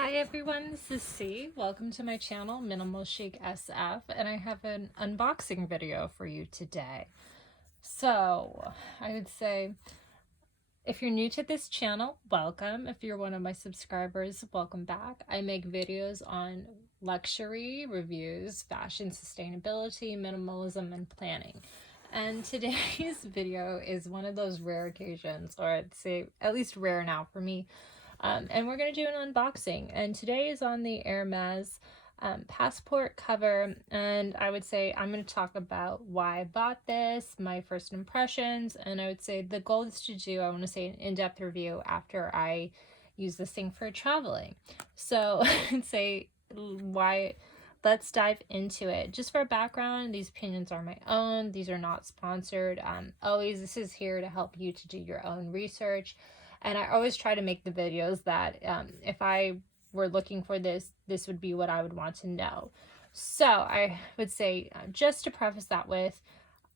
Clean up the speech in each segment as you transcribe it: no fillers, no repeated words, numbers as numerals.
Hi everyone, this is C. Welcome to my channel, Minimal Chic SF, and I have an unboxing video for you today. So, I would say, if you're new to this channel, welcome. If you're one of my subscribers, welcome back. I make videos on luxury, reviews, fashion, sustainability, minimalism, and planning. And today's video is one of those rare occasions, or I'd say at least rare now for me, and we're going to do an unboxing. And today is on the Hermes passport cover. And I would say I'm going to talk about why I bought this, my first impressions. And I would say the goal is to do, I want to say, an in-depth review after I use this thing for traveling. So I'd say why. Let's dive into it. Just for background, these opinions are my own. These are not sponsored. Always, this is here to help you to do your own research. And I always try to make the videos that if I were looking for this would be what I would want to know. So I would say, just to preface that with,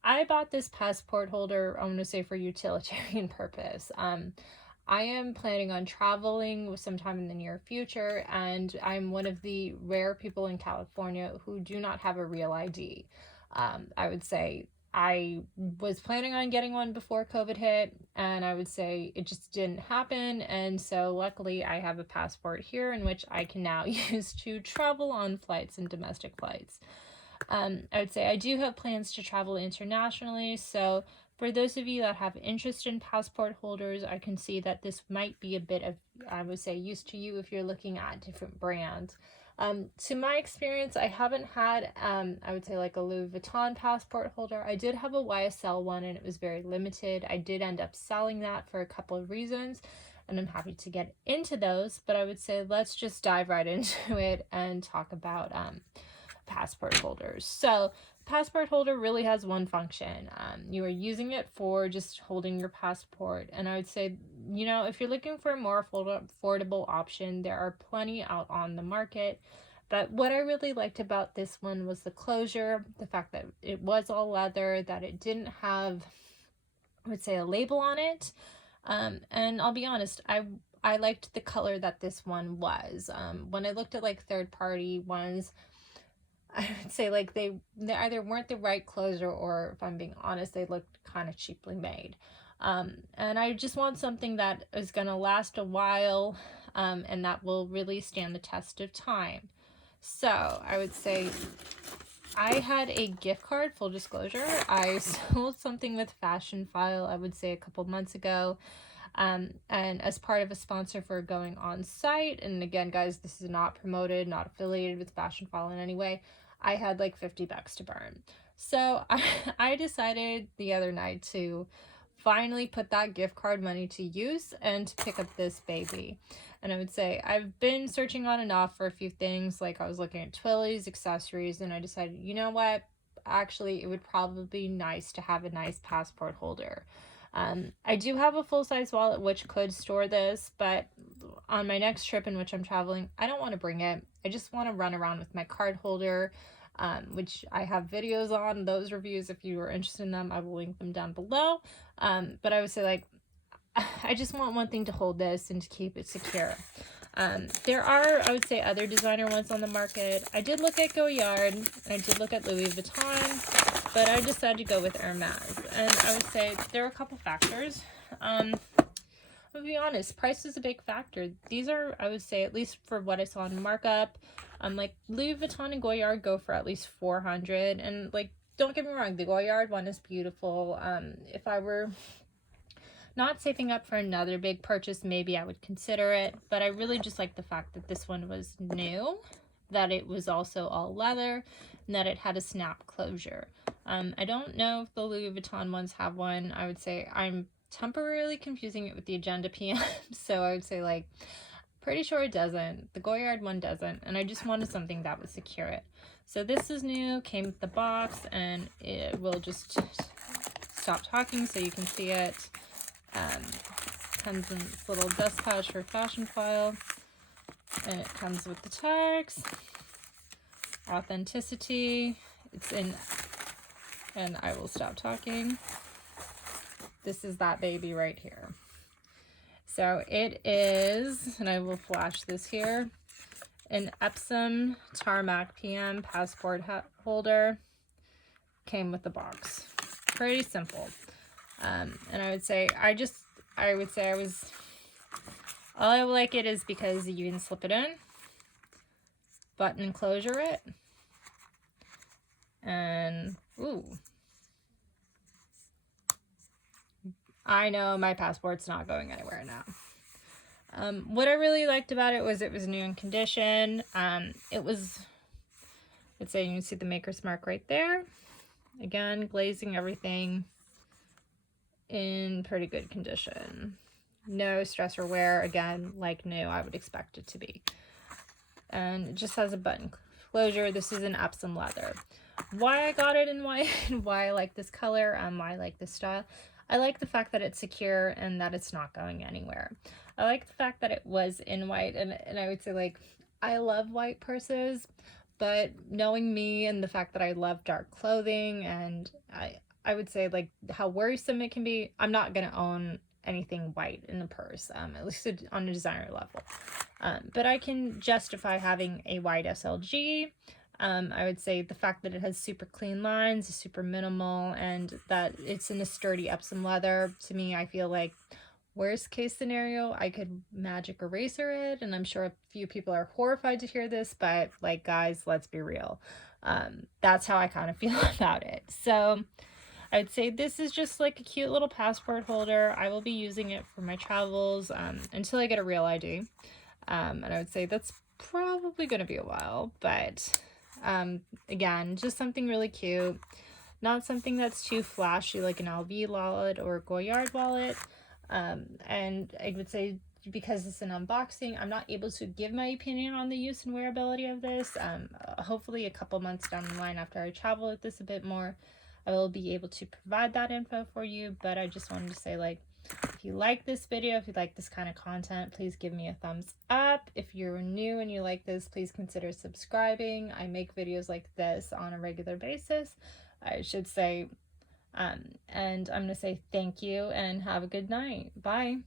I bought this passport holder, I'm going to say, for utilitarian purpose. I am planning on traveling sometime in the near future, and I'm one of the rare people in California who do not have a real ID. I would say I was planning on getting one before COVID hit, and I would say it just didn't happen. And so luckily I have a passport here in which I can now use to travel on flights and domestic flights. I would say I do have plans to travel internationally, so for those of you that have interest in passport holders, I can see that this might be a bit of, I would say, use to you if you're looking at different brands. To my experience, I haven't had, I would say, like a Louis Vuitton passport holder. I did have a YSL one, and it was very limited. I did end up selling that for a couple of reasons, and I'm happy to get into those. But I would say let's just dive right into it and talk about passport holders. So passport holder really has one function. You are using it for just holding your passport. And I would say, you know, if you're looking for a more affordable option, there are plenty out on the market. But what I really liked about this one was the closure, the fact that it was all leather, that it didn't have, I would say, a label on it. And I'll be honest, I liked the color that this one was. When I looked at like third-party ones, I would say like they either weren't the right closure, or if I'm being honest, they looked kind of cheaply made. And I just want something that is going to last a while, and that will really stand the test of time. So I would say I had a gift card, full disclosure. I sold something with Fashion File, I would say a couple months ago. And as part of a sponsor for going on site, and again guys, this is not promoted, not affiliated with Fashion File in any way, I had like $50 to burn. So I decided the other night to finally put that gift card money to use and to pick up this baby. And I would say I've been searching on and off for a few things. Like I was looking at twillies, accessories, and I decided, you know what, actually it would probably be nice to have a nice passport holder. I do have a full-size wallet which could store this, but on my next trip in which I'm traveling, I don't want to bring it. I just want to run around with my card holder, which I have videos on those reviews. If you are interested in them, I will link them down below. But I would say, like, I just want one thing to hold this and to keep it secure. There are, I would say, other designer ones on the market. I did look at Goyard, and I did look at Louis Vuitton, but I decided to go with Hermes. And I would say there are a couple factors. I'll be honest, price is a big factor. These are, I would say, at least for what I saw in markup, like Louis Vuitton and Goyard go for at least $400. And like, don't get me wrong, the Goyard one is beautiful. If I were not saving up for another big purchase, maybe I would consider it. But I really just like the fact that this one was new, that it was also all leather, and that it had a snap closure. I don't know if the Louis Vuitton ones have one. I would say I'm temporarily confusing it with the Agenda PM. So I would say, like, pretty sure it doesn't. The Goyard one doesn't. And I just wanted something that would secure it. So this is new, came with the box, and it will just stop talking so you can see it. Comes in this little dust pouch for Fashion File, and it comes with the tags, authenticity, it's in, and I will stop talking. This is that baby right here. So it is, and I will flash this here, an Epsom Tarmac PM passport holder. Came with the box. Pretty simple. And I would say all I like it is because you can slip it in, button closure it, and ooh, I know my passport's not going anywhere now. What I really liked about it was new in condition. Let's say you can see the maker's mark right there. Again, glazing, everything in pretty good condition. No stress or wear, again, like new, I would expect it to be. And it just has a button closure. This is an Epsom leather. Why I got it in white and why I like this color, why I like this style. I like the fact that it's secure and that it's not going anywhere. I like the fact that it was in white, and I would say, like, I love white purses, but knowing me and the fact that I love dark clothing, and I would say, like, how worrisome it can be, I'm not going to own anything white in a purse, at least on a designer level. But I can justify having a white SLG. I would say the fact that it has super clean lines, is super minimal, and that it's in a sturdy Epsom leather. To me, I feel like worst case scenario, I could magic eraser it, and I'm sure a few people are horrified to hear this, but, like, guys, let's be real. That's how I kind of feel about it. So I would say this is just like a cute little passport holder. I will be using it for my travels until I get a real ID. And I would say that's probably going to be a while, but again, just something really cute. Not something that's too flashy like an LV wallet or a Goyard wallet. And I would say, because it's an unboxing, I'm not able to give my opinion on the use and wearability of this. Hopefully a couple months down the line, after I travel with this a bit more, I will be able to provide that info for you. But I just wanted to say, like, if you like this video, if you like this kind of content, please give me a thumbs up. If you're new and you like this, please consider subscribing. I make videos like this on a regular basis, I should say. And I'm going to say thank you and have a good night. Bye.